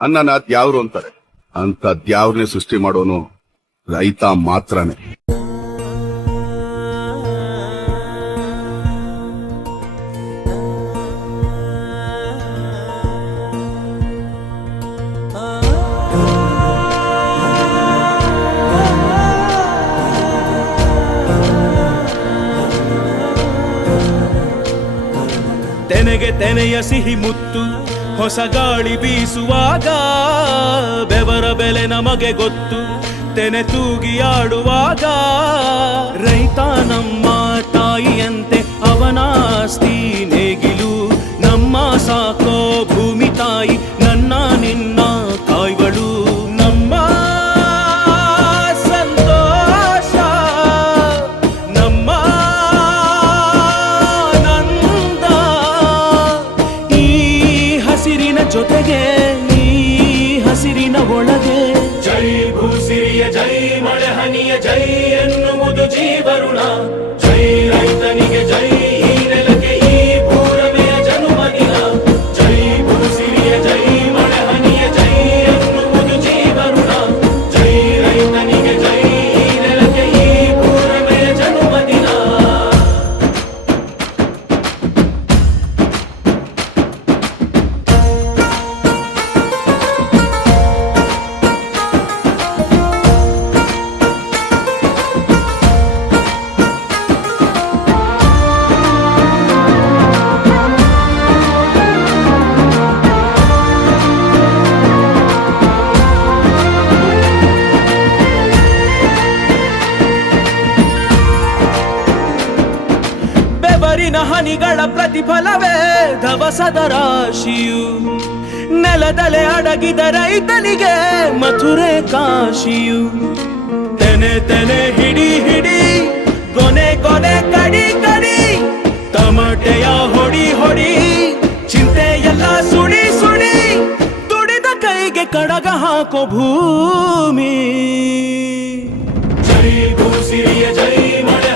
ಅನ್ನನ ದ್ಯಾವ್ರು ಅಂತಾರೆ. ಅಂತ ದ್ಯಾವ್ರನ್ನೇ ಸೃಷ್ಟಿ ಮಾಡೋನು ರೈತ ಮಾತ್ರನೇ. ತೆನೆಗೆ ತೆನೆಯ ಸಿಹಿ ಮುತ್ತು ಹೊಸ ಗಾಳಿ ಬೀಸುವಾಗ ಬೆವರ ಬೆಲೆ ನಮಗೆ ಗೊತ್ತು. ತೆನೆ ತೂಗಿ ಆಡುವಾಗ ರೈತ ನಮ್ಮ ತಾಯಿಯಂತೆ ಅವನಾಸ್ತಿ ನೇಗಿಲು. ನಮ್ಮ ಸಾಕೋ ಭೂಮಿ ತಾಯಿ ನನ್ನ ನಿನ್ನ ಕಾಯ್ಗಳು. ನಮ್ಮ ಸಂತೋಷ ನಮ್ಮ ನಂದ ಈ ಹಸಿರಿನ ಜೊತೆಗೆ ಈ ಹಸಿರಿನ ಒಳಗೆ. ಜೈ ಭೂಸಿರಿಯ ಜೈ ಮಳೆ ಹನಿಯ ಜೈ ಎನ್ನುವುದು ಜೀವರುಣ. ಜೈ ರೈತನಿಗೆ ಜೈ ಈ ನೆಲಕ್ಕೆ ಈ ಭೂರಮೆಯ ಜನುಮದಿನ. ಜೈ ಭೂಸಿರಿಯ ಜೈ ಮಳೆ ಹನಿಯ ಜೈ ಎನ್ನುವುದು ಜೀವರುಣ. ಜೈ ರೈತನಿಗೆ ಜೈ ಈ ನೆಲಕ್ಕೆ ಈ ಭೂರಮೆಯ ಜನುಮದಿನ. ಬೆವರಿನ ಹನಿಗಳ ಪ್ರತಿಫಲವೇ ಧವಸದ ರಾಶಿಯು. ನೆಲದಲೆ ಅಡಗಿದ ರೈತನಿಗೆ ಮಥುರೆ ಕಾಶಿಯು. ತೆನೆ ತೆನೆ ಹಿಡಿ ಹಿಡಿ ಕೊನೆ ಕೊನೆ ಕಡಿ ಕಡಿ. ತಮಟೆಯ ಹೊಡಿ ಹೊಡಿ ಚಿಂತೆ ಎಲ್ಲ ಸುಡಿ ಸುಡಿ. ದುಡಿದ ಕೈಗೆ ಕಡಗ ಹಾಕೋ ಭೂಮಿ. ಜೈ ಭೂಸಿರಿಯ ಜೈ ಮಳೆ